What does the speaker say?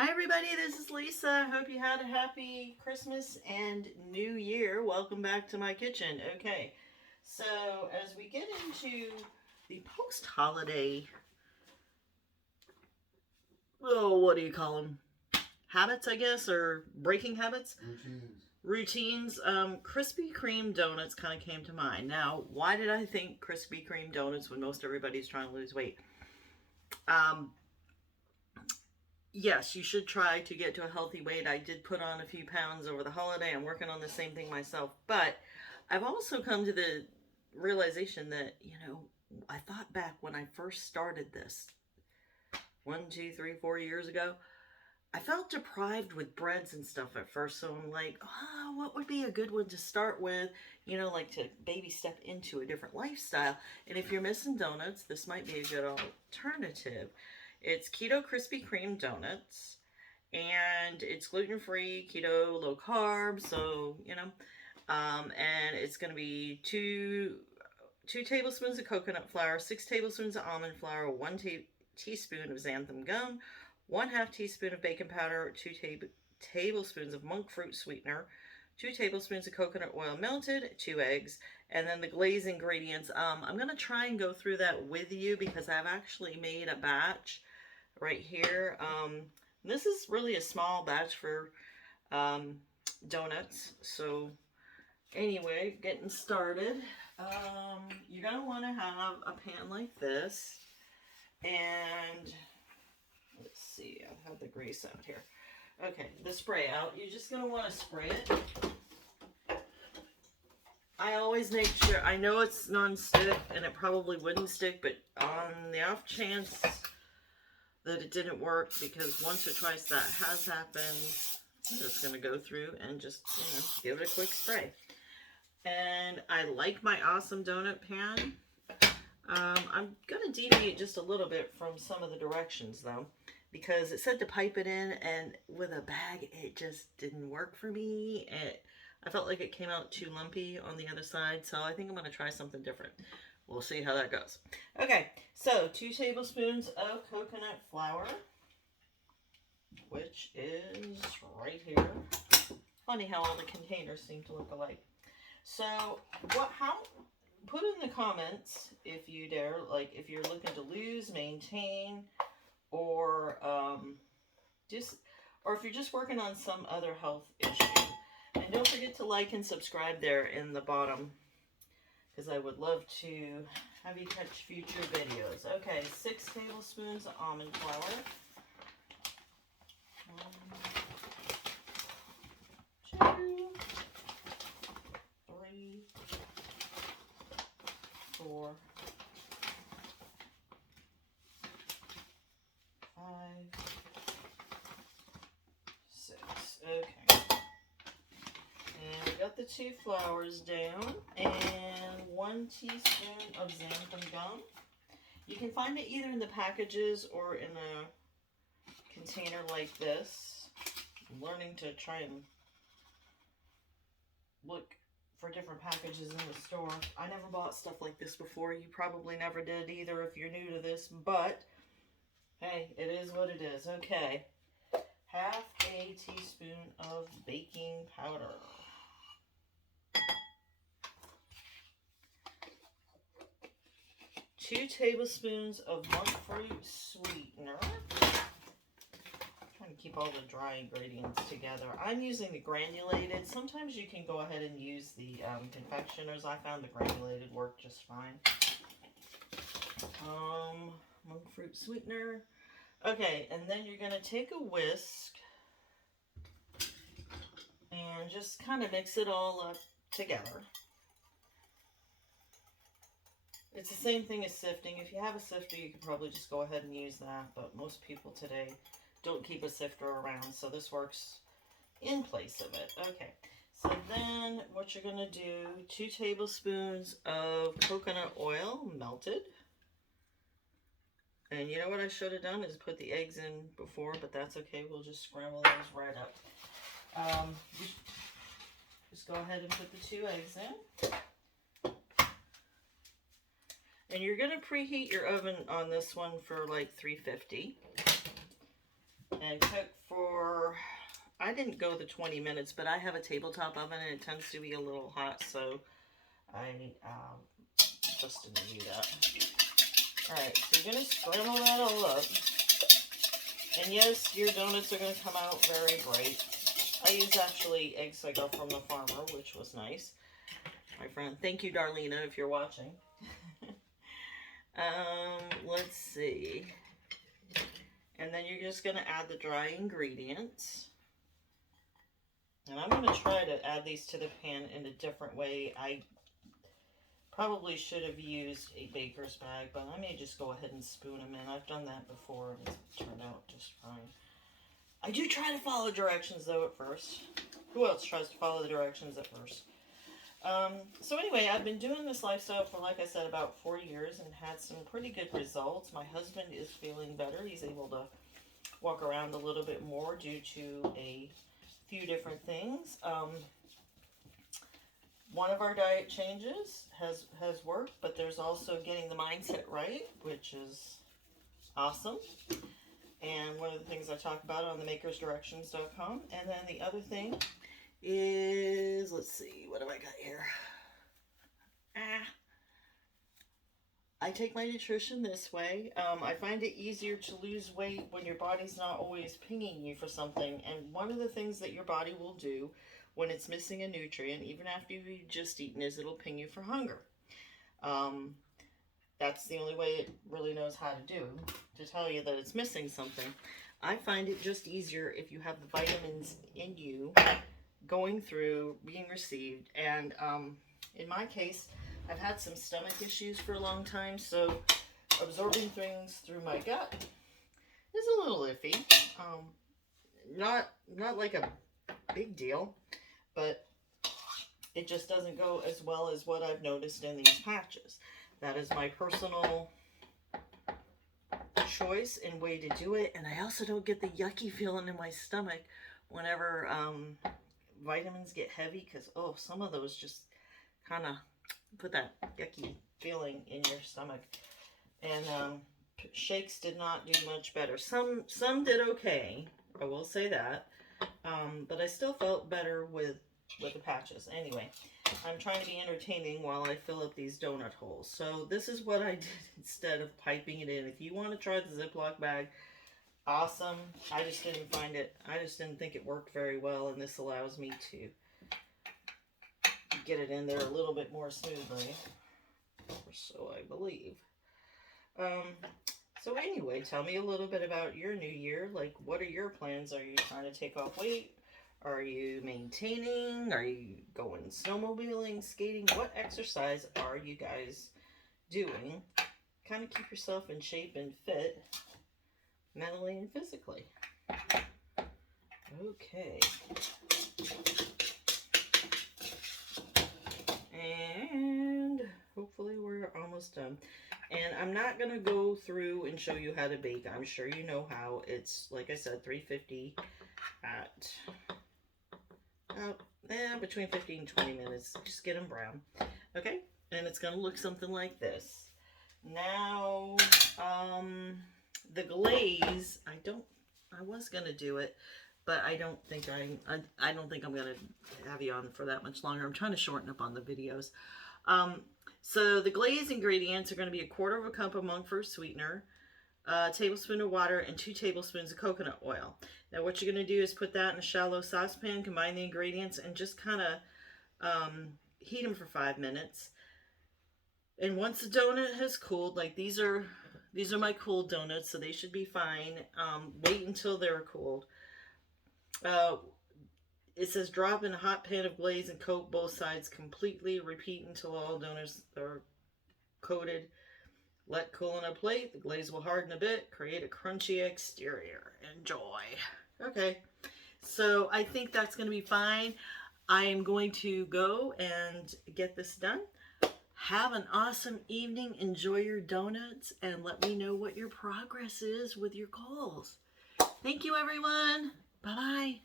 Hi everybody, this is Lisa. Hope you had a happy Christmas and New Year. Welcome back to my kitchen. Okay, so as we get into the post-holiday, what do you call them? Habits, I guess, or breaking habits? Routines. Krispy Kreme donuts kind of came to mind. Now, why did I think Krispy Kreme donuts when most everybody's trying to lose weight? Um, yes, you should try to get to a healthy weight. I did put on a few pounds over the holiday. I'm working on the same thing myself. But I've also come to the realization that, I thought back when I first started this 4 years ago. I felt deprived with breads and stuff at first. So I'm like, what would be a good one to start with? Like to baby step into a different lifestyle. And if you're missing donuts, this might be a good alternative. It's Keto Krispy Kreme donuts, and it's gluten-free, keto, low carb, so, and it's going to be two tablespoons of coconut flour, 6 tablespoons of almond flour, one teaspoon of xanthan gum, 1/2 teaspoon of baking powder, 2 tablespoons of monk fruit sweetener, 2 tablespoons of coconut oil melted, 2 eggs, and then the glaze ingredients. I'm going to try and go through that with you because I've actually made a batch right here. This is really a small batch for donuts. So anyway, getting started. You're going to want to have a pan like this. And let's see, I have the grease out here. Okay, the spray out. You're just going to want to spray it. I always make sure, I know it's non-stick and it probably wouldn't stick, but on the off chance that it didn't work, because once or twice that has happened, I'm just going to go through and just, give it a quick spray. And I like my awesome donut pan. I'm going to deviate just a little bit from some of the directions though, because it said to pipe it in, and with a bag it just didn't work for me. I felt like it came out too lumpy on the other side, so I think I'm going to try something different. We'll see how that goes. Okay, so 2 tablespoons of coconut flour, which is right here. Funny how all the containers seem to look alike. So, put in the comments if you dare, like if you're looking to lose, maintain, or if you're just working on some other health issue. And don't forget to like and subscribe there in the bottom, because I would love to have you catch future videos. Okay, 6 tablespoons of almond flour. 1, 2, 3, 4, 5, 6. Okay. And we got the 2 flours down, and 1 teaspoon of xanthan gum. You can find it either in the packages or in a container like this. I'm learning to try and look for different packages in the store. I never bought stuff like this before. You probably never did either if you're new to this, but hey, it is what it is. Okay, 1/2 teaspoon of baking powder. 2 tablespoons of monk fruit sweetener. I'm trying to keep all the dry ingredients together. I'm using the granulated. Sometimes you can go ahead and use the confectioners. I found the granulated worked just fine. Monk fruit sweetener. Okay, and then you're going to take a whisk and just kind of mix it all up together. It's the same thing as sifting. If you have a sifter, you can probably just go ahead and use that, but most people today don't keep a sifter around, so this works in place of it. Okay, so then what you're going to do, 2 tablespoons of coconut oil melted. And you know what I should have done is put the eggs in before, but that's okay. We'll just scramble those right up. Just go ahead and put the 2 eggs in. And you're going to preheat your oven on this one for like 350. and cook for, I didn't go the 20 minutes, but I have a tabletop oven and it tends to be a little hot, so I just didn't do that. Alright, so you're going to scramble that all up. And yes, your donuts are going to come out very bright. I use actually eggs I got from the farmer, which was nice. My friend, thank you, Darlena, if you're watching. Let's see. And then you're just going to add the dry ingredients. And I'm going to try to add these to the pan in a different way. I probably should have used a baker's bag, but I may just go ahead and spoon them in. I've done that before and it's turned out just fine. I do try to follow directions though at first. Who else tries to follow the directions at first? So anyway, I've been doing this lifestyle for, like I said, about 4 years and had some pretty good results. My husband is feeling better. He's able to walk around a little bit more due to a few different things. One of our diet changes has worked, but there's also getting the mindset right, which is awesome. And one of the things I talk about on the makersdirections.com. And then the other thing is, let's see, what have I got here? I take my nutrition this way. I find it easier to lose weight when your body's not always pinging you for something. And one of the things that your body will do when it's missing a nutrient, even after you've just eaten, is it'll ping you for hunger. That's the only way it really knows how to do, to tell you that it's missing something. I find it just easier if you have the vitamins in you going through, being received. And in my case, I've had some stomach issues for a long time, so absorbing things through my gut is a little iffy. Not like a big deal, but it just doesn't go as well as what I've noticed in these patches. That is my personal choice and way to do it. And I also don't get the yucky feeling in my stomach whenever vitamins get heavy, because some of those just kind of put that yucky feeling in your stomach. And shakes did not do much better. Some did okay, I will say that, but I still felt better with the patches. Anyway, I'm trying to be entertaining while I fill up these donut holes. So this is what I did instead of piping it in. If you want to try the Ziploc bag, awesome. I just didn't think it worked very well, and this allows me to get it in there a little bit more smoothly, or so I believe. So anyway, tell me a little bit about your new year. Like, what are your plans? Are you trying to take off weight? Are you maintaining? Are you going snowmobiling, skating? What exercise are you guys doing? Kind of keep yourself in shape and fit, mentally and physically. Okay. And hopefully we're almost done. And I'm not going to go through and show you how to bake. I'm sure you know how. It's, like I said, 350 at between 15 and 20 minutes. Just get them brown. Okay? And it's going to look something like this. Now, the glaze, I was going to do it, but I don't think I'm going to have you on for that much longer. I'm trying to shorten up on the videos. So the glaze ingredients are going to be 1/4 cup of monk fruit sweetener, a tablespoon of water, and 2 tablespoons of coconut oil. Now what you're going to do is put that in a shallow saucepan, combine the ingredients, and just kind of heat them for 5 minutes. And once the donut has cooled, like these are my cooled donuts, so they should be fine. Wait until they're cooled. It says drop in a hot pan of glaze and coat both sides completely. Repeat until all donuts are coated. Let cool on a plate. The glaze will harden a bit. Create a crunchy exterior. Enjoy. Okay, so I think that's going to be fine. I am going to go and get this done. Have an awesome evening. Enjoy your donuts and let me know what your progress is with your goals. Thank you, everyone. Bye-bye.